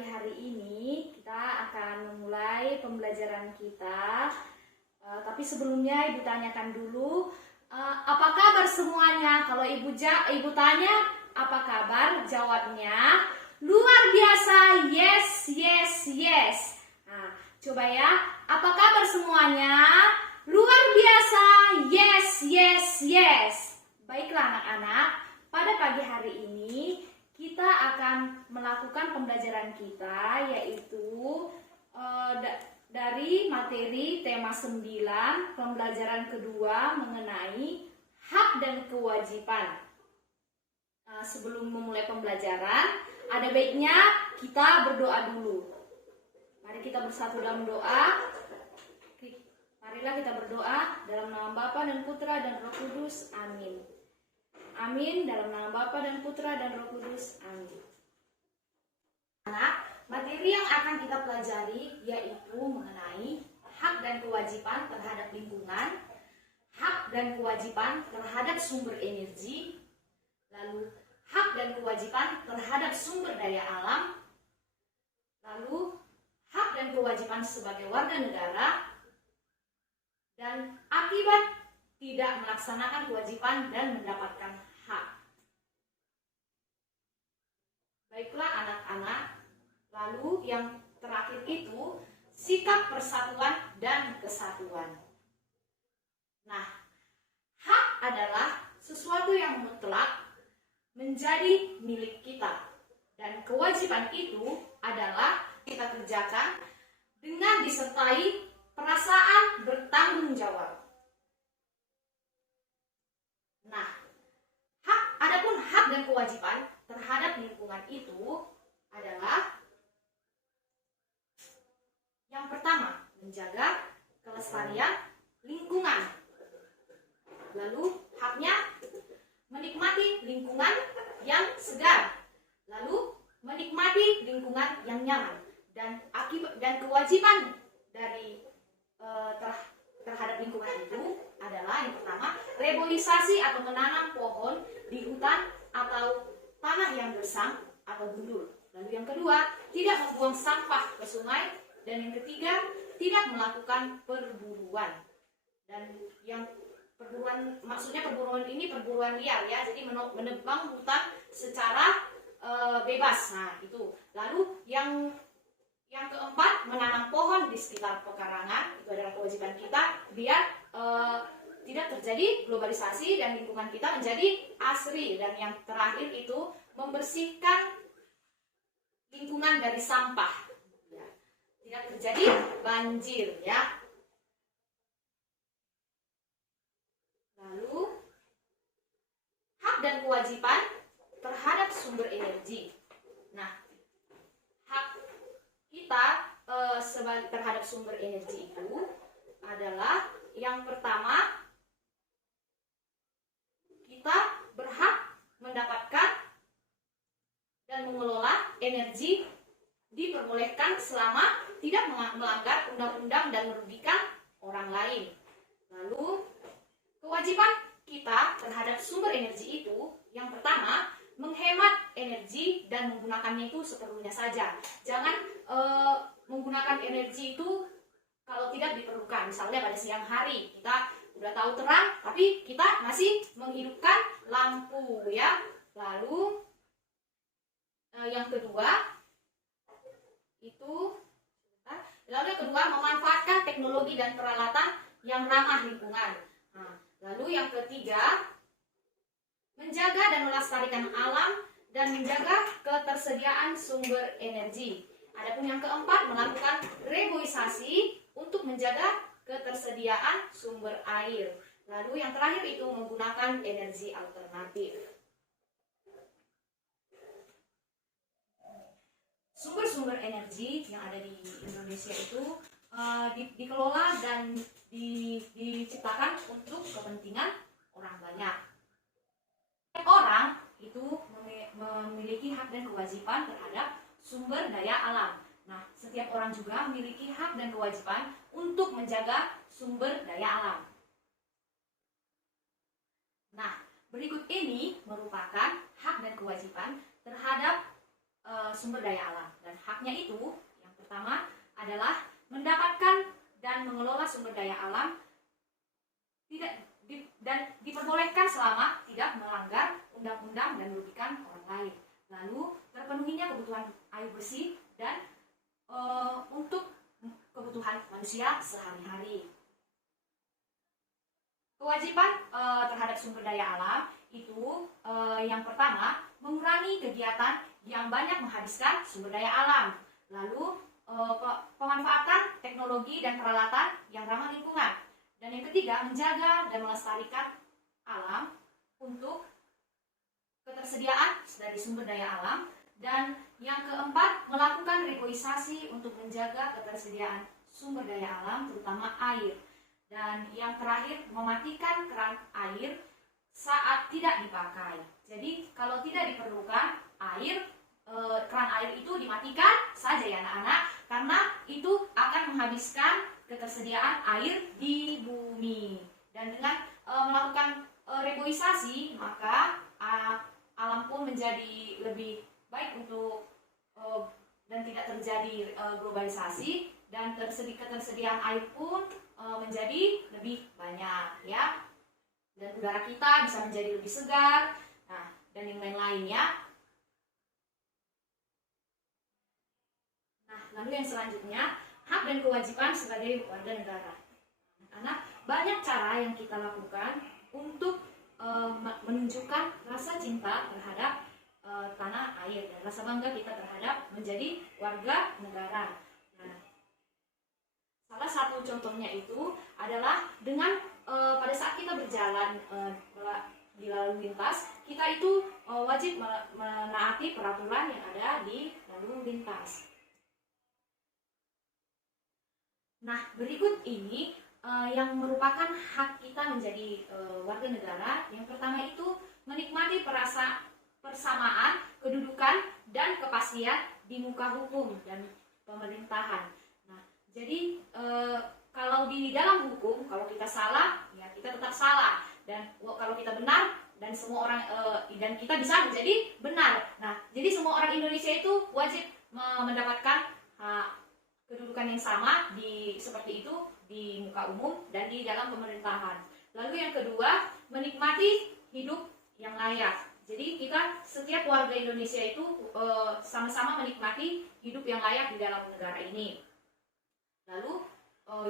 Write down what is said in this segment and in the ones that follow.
pagi hari ini kita akan memulai pembelajaran kita. Tapi sebelumnya Ibu tanyakan dulu, apa kabar semuanya? Kalau Ibu tanya, apa kabar? Jawabnya luar biasa, yes, yes, yes. Nah, coba ya, apa kabar semuanya? Luar biasa, yes, yes, yes. Baiklah anak-anak, pada pagi hari ini kita akan melakukan pembelajaran kita, yaitu dari materi tema 9, pembelajaran kedua mengenai hak dan kewajiban. Sebelum memulai pembelajaran, ada baiknya kita berdoa dulu. Mari kita bersatu dalam doa. Marilah kita berdoa dalam nama Bapa dan Putra dan Roh Kudus. Amin. Amin, dalam nama Bapa dan Putra dan Roh Kudus. Amin. Anak, materi yang akan kita pelajari yaitu mengenai hak dan kewajiban terhadap lingkungan, hak dan kewajiban terhadap sumber energi, lalu hak dan kewajiban terhadap sumber daya alam, lalu hak dan kewajiban sebagai warga negara, dan akibat tidak melaksanakan kewajiban dan mendapatkan hak. Baiklah anak-anak, lalu yang terakhir itu sikap persatuan dan kesatuan. Nah, hak adalah sesuatu yang mutlak menjadi milik kita, dan kewajiban itu adalah kita kerjakan dengan disertai perasaan bertanggung jawab. Nah, adapun hak dan kewajiban terhadap lingkungan itu adalah yang pertama, menjaga kelestarian lingkungan. Lalu haknya menikmati lingkungan yang segar. Lalu menikmati lingkungan yang nyaman. Dan kewajiban dari terhadap lingkungan itu adalah yang pertama, reboisasi atau menanam pohon di hutan atau tanah yang gersang atau gundul. Lalu yang kedua, tidak membuang sampah ke sungai. Dan yang ketiga, tidak melakukan perburuan. Dan yang perburuan, maksudnya perburuan ini perburuan liar ya, jadi menebang hutan secara bebas. Nah, itu. Lalu yang keempat, menanam pohon di sekitar pekarangan. Itu adalah kewajiban kita biar tidak terjadi globalisasi dan lingkungan kita menjadi asri. Dan yang terakhir itu membersihkan lingkungan dari sampah, ya. Tidak terjadi banjir ya. Lalu hak dan kewajiban terhadap sumber energi. Nah, hak kita terhadap sumber energi itu adalah yang pertama, kita berhak mendapatkan dan mengelola energi diperbolehkan selama tidak melanggar undang-undang dan merugikan orang lain. Lalu kewajiban kita terhadap sumber energi itu yang pertama, menghemat energi dan menggunakannya itu seperlunya saja. Jangan menggunakan energi itu kalau tidak diperlukan. Misalnya pada siang hari kita udah tahu terang, tapi kita masih menghidupkan lampu ya. Lalu yang kedua itu, memanfaatkan teknologi dan peralatan yang ramah lingkungan. Nah, lalu yang ketiga, menjaga dan melestarikan alam dan menjaga ketersediaan sumber energi. Adapun yang keempat, melakukan reboisasi untuk menjaga ketersediaan sumber air. Lalu yang terakhir itu menggunakan energi alternatif. Sumber-sumber energi yang ada di Indonesia itu dikelola dan diciptakan untuk kepentingan orang banyak. Orang itu memiliki hak dan kewajiban terhadap sumber daya alam. Nah, setiap orang juga memiliki hak dan kewajiban untuk menjaga sumber daya alam. Nah, berikut ini merupakan hak dan kewajiban terhadap sumber daya alam. Dan haknya itu yang pertama adalah mendapatkan dan mengelola sumber daya alam dan diperbolehkan selama tidak melanggar undang-undang dan merugikan orang lain. Lalu terpenuhinya kebutuhan air bersih dan untuk kebutuhan manusia sehari-hari. Kewajiban terhadap sumber daya alam itu yang pertama mengurangi kegiatan yang banyak menghabiskan sumber daya alam. Lalu pemanfaatan teknologi dan peralatan yang ramah lingkungan. Dan yang ketiga menjaga dan melestarikan alam untuk ketersediaan dari sumber daya alam. Dan yang keempat melakukan reboisasi untuk menjaga ketersediaan sumber daya alam terutama air. Dan yang terakhir, mematikan keran air saat tidak dipakai. Jadi kalau tidak diperlukan keran air itu dimatikan saja ya anak-anak, karena itu akan menghabiskan ketersediaan air di bumi. Dan dengan melakukan reboisasi, maka alam pun menjadi lebih baik untuk dan tidak terjadi globalisasi, dan ketersediaan air pun menjadi lebih banyak ya, dan udara kita bisa menjadi lebih segar, nah dan yang lain-lainnya. Nah lalu yang selanjutnya hak dan kewajiban sebagai warga negara. Karena banyak cara yang kita lakukan untuk menunjukkan rasa cinta terhadap tanah air dan rasa bangga kita terhadap menjadi warga negara. Salah satu contohnya itu adalah dengan pada saat kita berjalan di lalu lintas, kita itu wajib menaati peraturan yang ada di lalu lintas. Nah, berikut ini yang merupakan hak kita menjadi warga negara. Yang pertama itu menikmati persamaan, kedudukan, dan kepastian di muka hukum dan pemerintahan. Jadi kalau di dalam hukum, kalau kita salah, ya kita tetap salah. Dan kalau kita benar, dan semua orang dan kita bisa menjadi benar. Nah, jadi semua orang Indonesia itu wajib mendapatkan kedudukan yang sama seperti itu di muka umum dan di dalam pemerintahan. Lalu yang kedua, menikmati hidup yang layak. Jadi setiap warga Indonesia itu sama-sama menikmati hidup yang layak di dalam negara ini. Lalu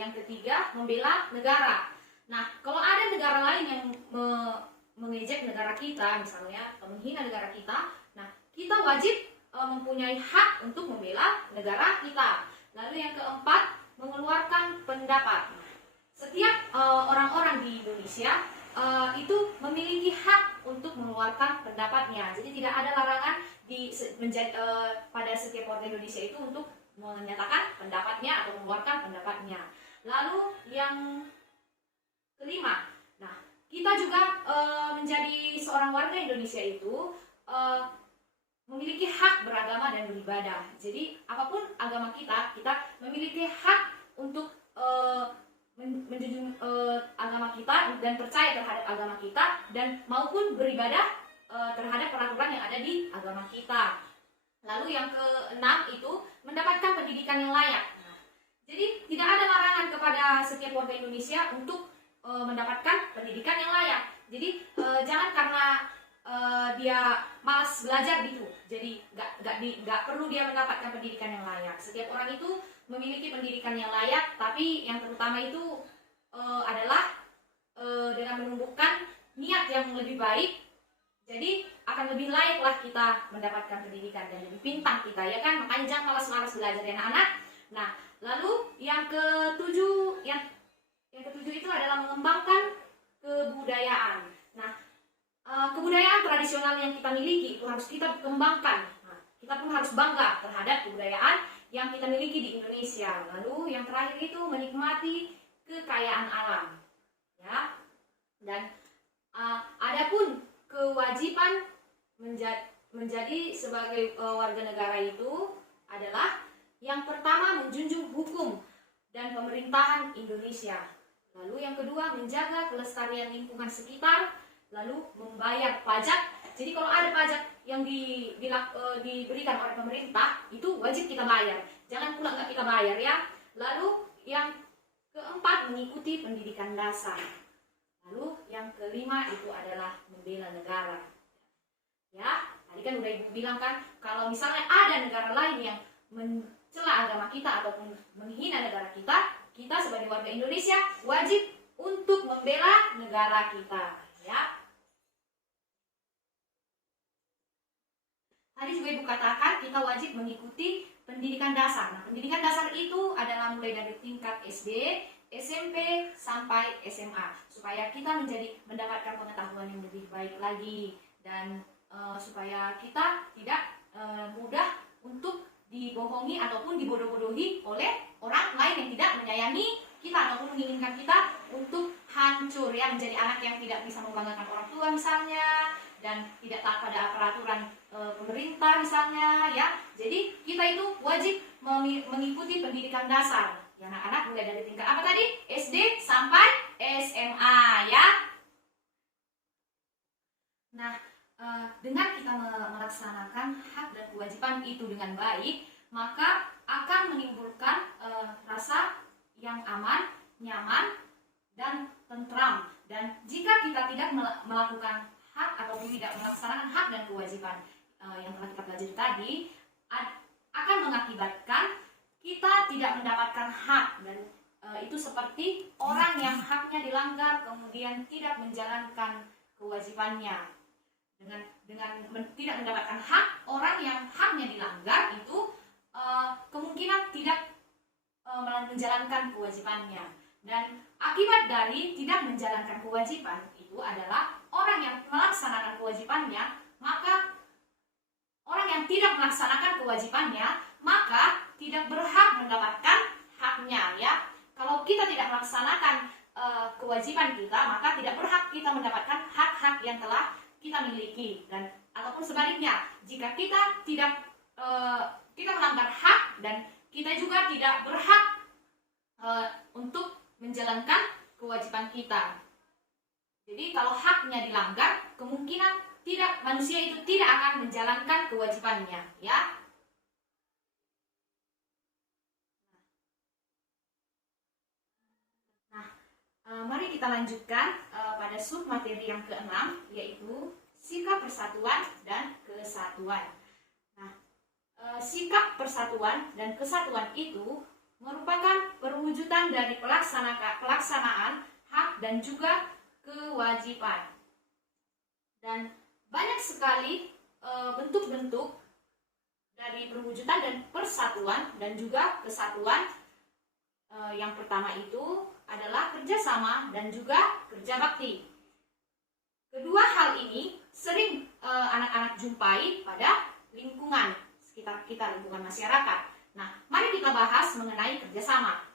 yang ketiga, membela negara. Nah, kalau ada negara lain yang mengejek negara kita, misalnya menghina negara kita, nah kita wajib mempunyai hak untuk membela negara kita. Lalu yang keempat, mengeluarkan pendapat. Setiap orang-orang di Indonesia itu memiliki hak untuk mengeluarkan pendapatnya. Jadi tidak ada larangan pada setiap warga Indonesia itu untuk menyatakan pendapatnya atau mengeluarkan pendapatnya. Lalu yang kelima, nah kita juga menjadi seorang warga Indonesia itu memiliki hak beragama dan beribadah. Jadi apapun agama kita memiliki hak untuk menjunjung agama kita dan percaya terhadap agama kita dan maupun beribadah terhadap peraturan yang ada di agama kita. Lalu yang keenam itu mendapatkan pendidikan yang layak. Nah, jadi tidak ada larangan kepada setiap warga Indonesia untuk mendapatkan pendidikan yang layak. Jadi jangan karena dia malas belajar gitu, jadi nggak perlu dia mendapatkan pendidikan yang layak. Setiap orang itu memiliki pendidikan yang layak, tapi yang terutama itu adalah dengan menumbuhkan niat yang lebih baik. Jadi akan lebih layaklah kita mendapatkan pendidikan dan lebih pintar kita, ya kan? Makanya jangan malas-malas belajar ya anak-anak. Nah, lalu yang ketujuh itu adalah mengembangkan kebudayaan. Nah, kebudayaan tradisional yang kita miliki itu harus kita kembangkan. Nah, kita pun harus bangga terhadap kebudayaan yang kita miliki di Indonesia. Lalu yang terakhir itu menikmati kekayaan alam, ya. Dan adapun kewajiban menjadi sebagai warga negara itu adalah yang pertama menjunjung hukum dan pemerintahan Indonesia. Lalu yang kedua menjaga kelestarian lingkungan sekitar, lalu membayar pajak. Jadi kalau ada pajak yang diberikan oleh pemerintah itu wajib kita bayar. Jangan pula nggak kita bayar ya. Lalu yang keempat, mengikuti pendidikan dasar. Lalu yang kelima itu adalah membela negara. Ya, tadi kan udah Ibu bilang kan, kalau misalnya ada negara lain yang mencela agama kita ataupun menghina negara kita, kita sebagai warga Indonesia wajib untuk membela negara kita. Ya. Tadi juga Ibu katakan kita wajib mengikuti pendidikan dasar. Nah, pendidikan dasar itu adalah mulai dari tingkat SD, SMP, sampai SMA. Supaya kita mendapatkan pengetahuan yang lebih baik lagi. Dan supaya kita tidak mudah untuk dibohongi ataupun dibodoh-bodohi oleh orang lain yang tidak menyayangi kita ataupun menginginkan kita untuk hancur, ya, menjadi anak yang tidak bisa membanggakan orang tua misalnya, dan tidak taat pada peraturan pemerintah misalnya, ya. Jadi kita itu wajib mengikuti pendidikan dasar. Ya, anak-anak mulai dari tingkat apa tadi? SD sampai SMA, ya. Nah, dengan kita melaksanakan hak dan kewajiban itu dengan baik, maka akan menimbulkan rasa yang aman, nyaman, dan tentram. Dan jika kita tidak melakukan hak ataupun tidak melaksanakan hak dan kewajiban yang telah kita pelajari tadi, akan mengakibatkan kita tidak mendapatkan hak, dan itu seperti orang yang haknya dilanggar kemudian tidak menjalankan kewajibannya. Dengan tidak mendapatkan hak, orang yang haknya dilanggar itu kemungkinan tidak menjalankan kewajibannya. Dan akibat dari tidak menjalankan kewajiban itu adalah orang yang melaksanakan kewajibannya, maka orang yang tidak melaksanakan kewajibannya maka tidak berhak mendapatkan haknya, ya. Kalau kita tidak melaksanakan kewajiban kita, maka tidak berhak kita mendapatkan hak-hak yang telah kita miliki. Dan ataupun sebaliknya, jika kita tidak kita melanggar hak, dan kita juga tidak berhak untuk menjalankan kewajiban kita. Jadi kalau haknya dilanggar, kemungkinan manusia itu tidak akan menjalankan kewajibannya, ya. Nah, mari kita lanjutkan pada sub materi yang keenam, yaitu sikap persatuan dan kesatuan. Nah, sikap persatuan dan kesatuan itu merupakan perwujudan dari pelaksanaan hak dan juga kewajiban. Dan banyak sekali bentuk-bentuk dari perwujudan dan persatuan dan juga kesatuan. Yang pertama itu adalah kerjasama dan juga kerja bakti. Kedua hal ini sering anak-anak jumpai pada lingkungan sekitar kita, lingkungan masyarakat. Nah, mari kita bahas mengenai kerjasama.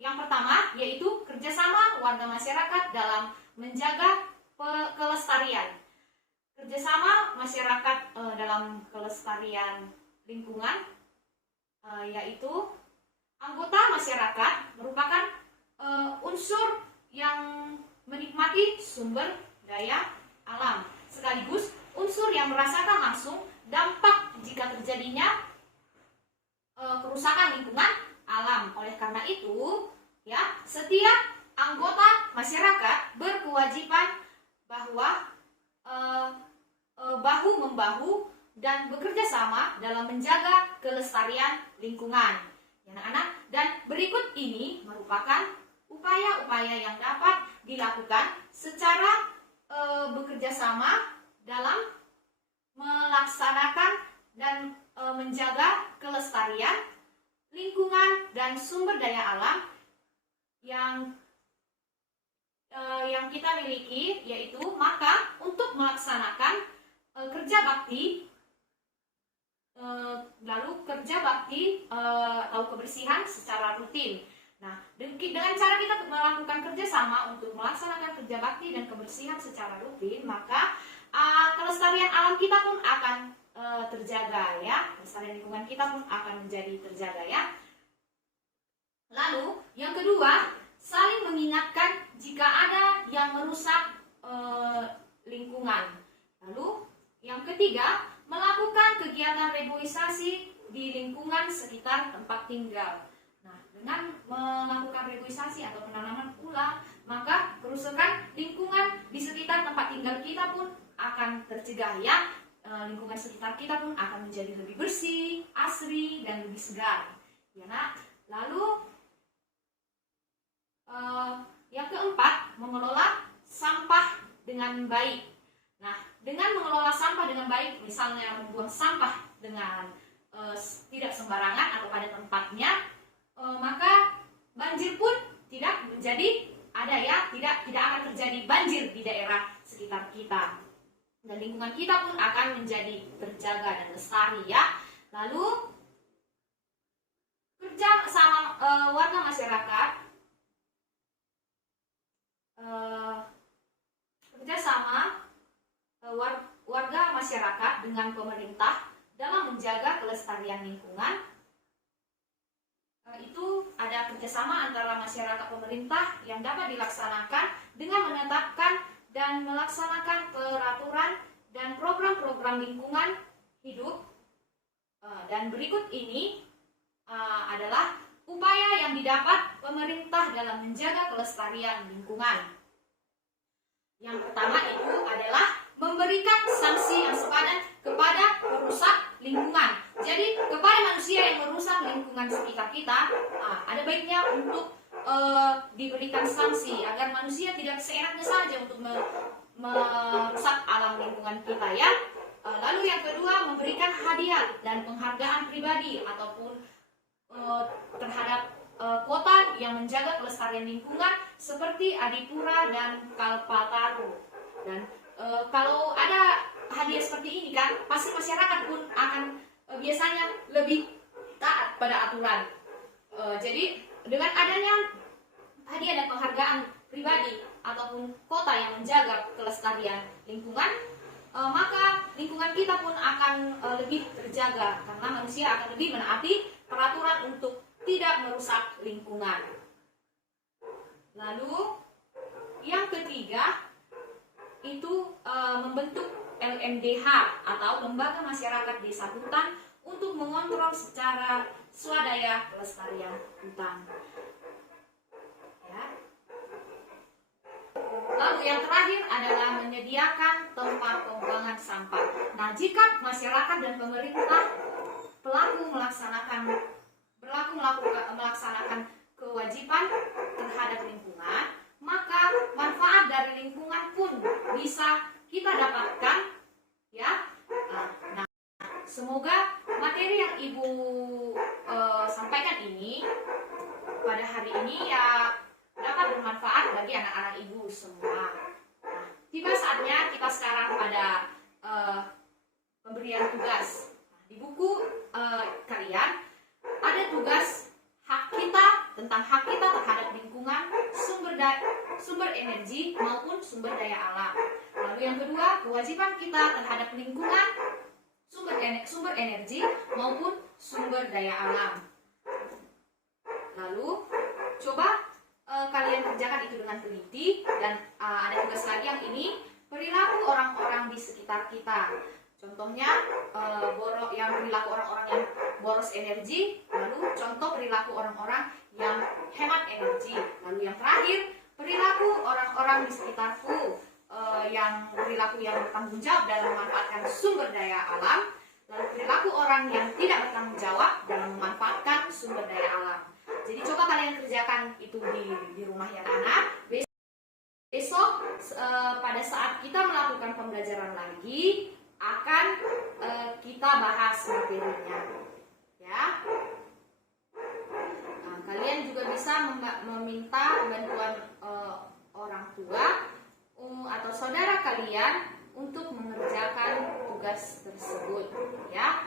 Yang pertama yaitu kerjasama warga masyarakat dalam menjaga kelestarian. Kerjasama masyarakat dalam kelestarian lingkungan, yaitu anggota masyarakat merupakan unsur yang menikmati sumber daya alam, sekaligus unsur yang merasakan langsung dampak jika terjadinya kerusakan lingkungan alam. Oleh karena itu, ya, setiap anggota masyarakat berkewajiban bahwa bahu-membahu dan bekerja sama dalam menjaga kelestarian lingkungan. Ya, anak-anak, dan berikut ini merupakan upaya-upaya yang dapat dilakukan secara bekerja sama dalam melaksanakan dan menjaga kelestarian lingkungan dan sumber daya alam yang kita miliki, yaitu maka untuk melaksanakan kerja bakti, lalu kerja bakti atau kebersihan secara rutin. Nah, dengan cara kita melakukan kerjasama untuk melaksanakan kerja bakti dan kebersihan secara rutin, maka kelestarian alam kita pun akan terjaga, ya. Kelestarian lingkungan kita pun akan menjadi terjaga, ya. Lalu yang kedua, saling mengingatkan jika ada yang merusak lingkungan. Lalu yang ketiga, melakukan kegiatan reboisasi di lingkungan sekitar tempat tinggal. Nah, dengan melakukan reboisasi atau penanaman ulang, maka kerusakan lingkungan di sekitar tempat tinggal kita pun akan tercegah ya. Lingkungan sekitar kita pun akan menjadi lebih bersih, asri, dan lebih segar. Ya, Nak. Lalu yang keempat, mengelola sampah dengan baik. Nah, dengan mengelola sampah dengan baik, misalnya membuang sampah dengan tidak sembarangan atau pada tempatnya, maka banjir pun tidak menjadi ada ya, tidak akan terjadi banjir di daerah sekitar kita. Dan lingkungan kita pun akan menjadi terjaga dan lestari ya. Lalu kerja sama warga masyarakat, warga masyarakat dengan pemerintah dalam menjaga kelestarian lingkungan. Itu ada kerjasama antara masyarakat pemerintah yang dapat dilaksanakan dengan menetapkan dan melaksanakan peraturan dan program-program lingkungan hidup. Dan berikut ini adalah upaya yang didapat pemerintah dalam menjaga kelestarian lingkungan. Yang pertama itu adalah memberikan sanksi yang sepadan kepada perusak lingkungan. Jadi kepada manusia yang merusak lingkungan sekitar kita, ada baiknya untuk diberikan sanksi agar manusia tidak seenaknya saja untuk merusak alam lingkungan kita ya. Lalu yang kedua, memberikan hadiah dan penghargaan pribadi ataupun terhadap kota yang menjaga kelestarian lingkungan seperti Adipura dan Kalpataru. Dan kalau ada hadiah seperti ini kan, pasti masyarakat pun akan biasanya lebih taat pada aturan. Jadi dengan adanya hadiah dan penghargaan pribadi ataupun kota yang menjaga kelestarian lingkungan, maka lingkungan kita pun akan lebih terjaga karena manusia akan lebih menaati peraturan untuk tidak merusak lingkungan. Lalu yang ketiga itu membentuk LMDH atau Lembaga Masyarakat Desa Hutan untuk mengontrol secara swadaya kelestarian hutan. Ya. Lalu yang terakhir adalah menyediakan tempat pembuangan sampah. Nah, jika masyarakat dan pemerintah melaksanakan kewajiban terhadap lingkungan, maka manfaat dari lingkungan pun bisa kita dapatkan ya. Nah, semoga materi yang Ibu sampaikan ini pada hari ini ya dapat bermanfaat bagi anak-anak Ibu semua. Nah, tiba saatnya kita sekarang pada pemberian tugas. Nah, di buku kalian ada tugas hak kita tentang hak kita terhadap lingkungan, sumber energi maupun sumber daya alam. Lalu yang kedua, kewajiban kita terhadap lingkungan, sumber energi maupun sumber daya alam. Lalu coba kalian kerjakan itu dengan teliti. Dan ada tugas lagi yang ini, perilaku orang-orang di sekitar kita. Contohnya yang perilaku orang-orang yang boros energi. Lalu contoh perilaku orang-orang yang hemat energi. Lalu yang terakhir, perilaku orang-orang di sekitarku, yang perilaku yang bertanggung jawab dalam memanfaatkan sumber daya alam. Lalu perilaku orang yang tidak bertanggung jawab dalam memanfaatkan sumber daya alam. Jadi coba kalian kerjakan itu di rumah ya anak. Besok pada saat kita melakukan pembelajaran lagi akan kita bahas materinya ya. Nah, kalian juga bisa meminta bantuan orang tua atau saudara kalian untuk mengerjakan tugas tersebut ya.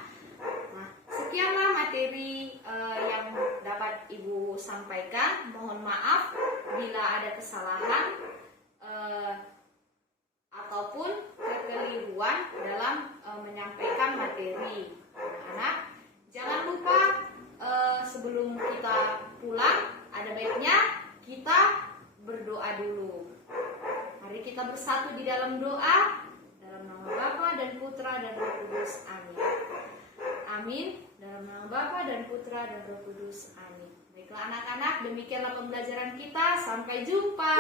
Nah, sekianlah materi yang dapat Ibu sampaikan. Mohon maaf bila ada kesalahan ataupun kekeliruan dalam menyampaikan materi. Anak-anak, jangan lupa sebelum kita pulang, ada baiknya kita berdoa dulu. Mari kita bersatu di dalam doa. Dalam nama Bapa Putra, dan Roh Kudus. Amin. Baiklah anak-anak, demikianlah pembelajaran kita. Sampai jumpa.